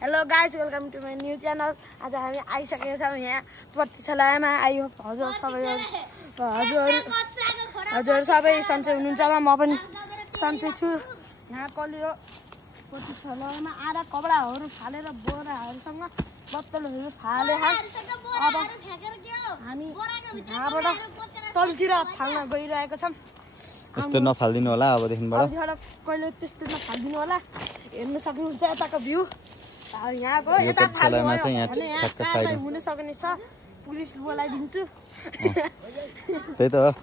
Hello guys, welcome to my new channel. आज हामी आइसकेका छौँ यहाँ प्रतीक्षालयमा। आइयो हजुर सबै हजुर सबै सन्चै हुनुहुन्छ। म पनि सन्चै छु। यहाँ कलियो प्रतीक्षालयमा आधा कपडाहरू फालेर बोराहरूसँग बत्तलहरू फाले। अब हामी यहाँबाट तलतिर फाल्न गइरहेको छौँ। त्यस्तो नफाल्दिनु होला अबदेखिबाट। कहिले त्यस्तो नफाल्दिनु होला। हेर्न सक्नुहुन्छ यताको भ्यू। यहाँको यता फाल्नुमा चाहिँ यहाँ हुन सक्ने छ। पुलिस बोलाइदिन्छु। त्यही त हो।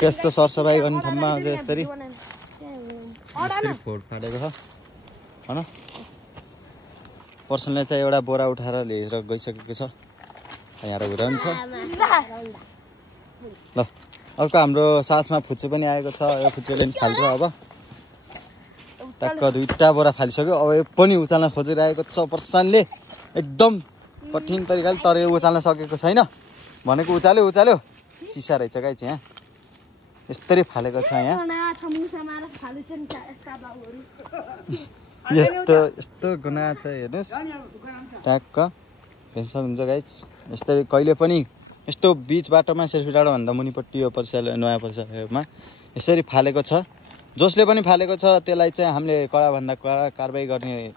यस्तो सरसफाइ गर्ने ठाउँमा अझै यसरी फोड फाटेको छ होइन। पर्सनले चाहिँ एउटा बोरा उठाएर लिएर गइसकेको छ। यहाँ हुन्छ ल। अर्को हाम्रो साथमा फुच्चे पनि आएको छ। यो फुच्चेले पनि फाल्छ। अब ट्याक्क 2टा बोरा फालिसक्यो। अब यो पनि उचाल्न खोजिरहेको छ पर्सनले एकदम कठिन तरिकाले। तर यो उचाल्न सकेको छैन। भनेको उचाल्यो सिसा रहेछ गाई चाहिँ यहाँ यस्तरी फालेको छ। यहाँ यस्तो गुना छ हेर्नुहोस्। ट्याक्क हेर्न सक्नुहुन्छ गाई। यस्तरी कहिले पनि यस्तो बीच बाटोमा सेल्फी डाँडाभन्दा मुनिपट्टि यो नयाँ परिसरमा यसरी फालेको छ। जसले पनि फालेको छ त्यसलाई चाहिँ हामीले कडाभन्दा कडा कारबाही गर्ने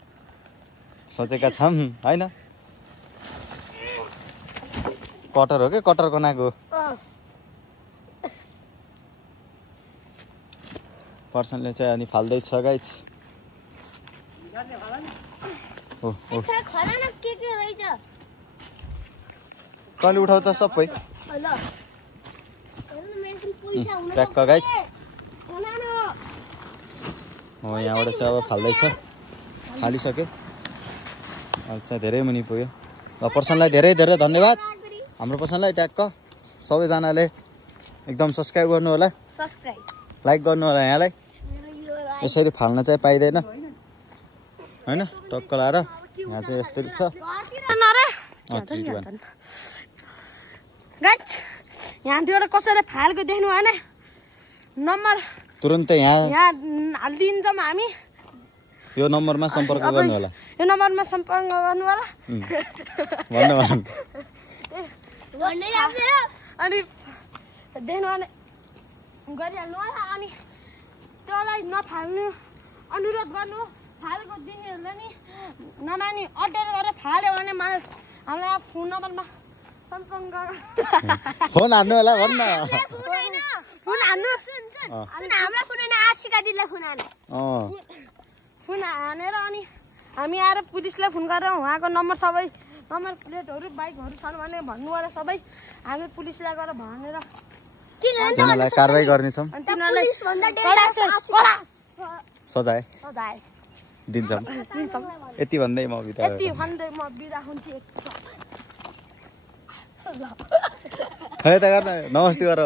सोचेका छौँ होइन। कटर हो कि कटर बनाएको पर्सनले चाहिँ अनि फाल्दैछ गाइस। कहिले उठाउँछ सबै ट्याक्क गाइस। हो यहाँबाट चाहिँ अब फाल्दैछ। फालिसक्यो। अब चाहिँ धेरै मुनि पुग्यो। ल पर्सनलाई धेरै धेरै धन्यवाद। हाम्रो पर्सनलाई ट्याक्क सबैजनाले एकदम सब्सक्राइब गर्नु होला, लाइक गर्नु होला। यहाँलाई यसरी फाल्न चाहिँ पाइँदैन होइन। टक्क लाएर यहाँ चाहिँ यस्तो छ। यहाँबाट कसैले फालेको देख्नु भएन नम्बर तुरन्तै यहाँ हालिदिन्छौँ हामी। यो नम्बरमा सम्पर्क गर्नु होला। यो नम्बरमा सम्पर्क गर्नु होला अनि देख्नु भने गरिहाल्नु होला। अनि त्यसलाई नफाल्नु अनुरोध गर्नु। फालेको दिनेहरूले नि नमानी अर्डर गरेर फाल्यो भने हामीलाई फोन नम्बरमा सम्पर्क फोन हान्नु होला भन्न। फोन हानेर अनि हामी आएर पुलिसलाई फोन गरेर उहाँको नम्बर प्लेटहरू बाइकहरू छन् भने भन्नुबाट सबै हामी पुलिसलाई गएर भनेर कारबाही गर्नेछौँ। सजाय दिन्छौँ। यति भन्दै म बिदा हुन्छु। नमस्ते गर।